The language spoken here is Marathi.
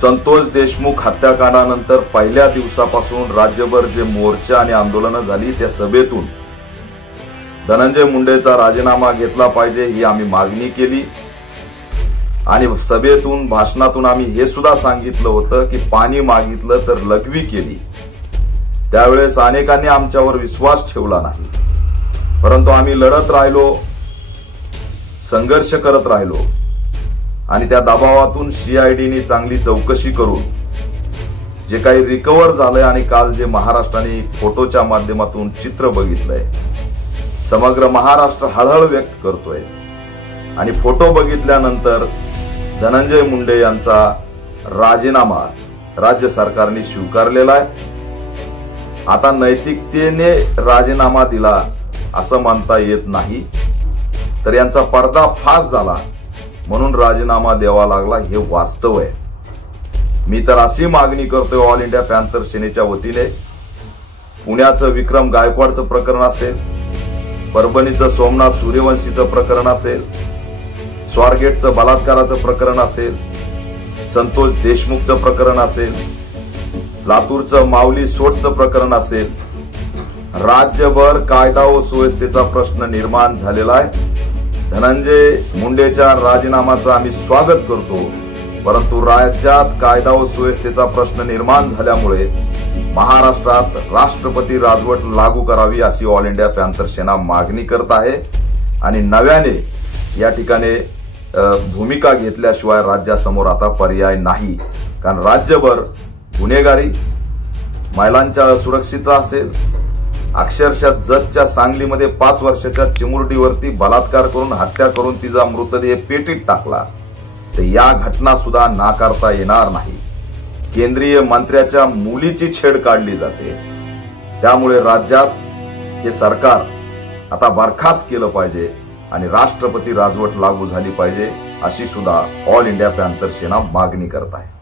संतोष देशमुख हत्याकांडानंतर पहिल्या दिवसापासून राज्यभर जे मोर्चा आणि आंदोलनं झाली त्या सभेतून धनंजय मुंडेचा राजीनामा घेतला पाहिजे ही आम्ही मागणी केली आणि सभेतून भाषणातून आम्ही हे सुद्धा सांगितलं होतं की पाणी मागितलं तर लघवी केली। त्यावेळेस अनेकांनी आमच्यावर विश्वास ठेवला नाही, परंतु आम्ही लढत राहिलो, संघर्ष करत राहिलो आणि त्या दबावातून सीआयडीने चांगली चौकशी करून जे काही रिकव्हर झालंय आणि काल जे महाराष्ट्राने फोटोच्या माध्यमातून चित्र बघितलंय, समग्र महाराष्ट्र हळहळ व्यक्त करतोय आणि फोटो बघितल्यानंतर धनंजय मुंडे यांचा राजीनामा राज्य सरकारने स्वीकारलेला आहे। आता नैतिकतेने राजीनामा दिला असं म्हणता येत नाही, तर यांचा पर्दाफाश झाला म्हणून राजीनामा द्यावा लागला हे वास्तव आहे। मी तर अशी मागणी करतोय ऑल इंडिया पॅंथर सेनेच्या वतीने, पुण्याचं विक्रम गायकवाडचं प्रकरण असेल, परभणीचं सोमनाथ सूर्यवंशीचं प्रकरण असेल, स्वारगेटचं बलात्काराचं प्रकरण असेल, संतोष देशमुखचं प्रकरण असेल, लातूरचं माऊली सोटचं प्रकरण असेल, राज्यभर कायदा व सुव्यवस्थेचा प्रश्न निर्माण झालेला आहे। धनंजय मुंडेच्या राजीनाम्याचं आम्ही स्वागत करतो, परंतु राज्यात कायदा व सुव्यवस्थेचा प्रश्न निर्माण झाल्यामुळे महाराष्ट्रात राष्ट्रपती राजवट लागू करावी अशी ऑल इंडिया पॅंथर सेना मागणी करत आहे आणि नव्याने या ठिकाणी भूमिका घेतल्याशिवाय राज्यासमोर आता पर्याय नाही। कारण राज्यभर गुन्हेगारी, महिलांच्या असुरक्षितता असेल, अक्षरशः जतच्या सांगलीमध्ये 5 वर्षाच्या चिमुरडीवरती बलात्कार करून हत्या करून तिचा मृतदेह पेटीत टाकला, तर या घटना सुद्धा नाकारता येणार नाही। केंद्रीय मंत्र्याच्या मुलीची छेड काढली जाते, त्यामुळे राज्यात हे सरकार आता बरखास्त केलं पाहिजे आणि राष्ट्रपती राजवट लागू झाली पाहिजे अशी सुद्धा ऑल इंडिया पॅंथर सेना मागणी करत आहे।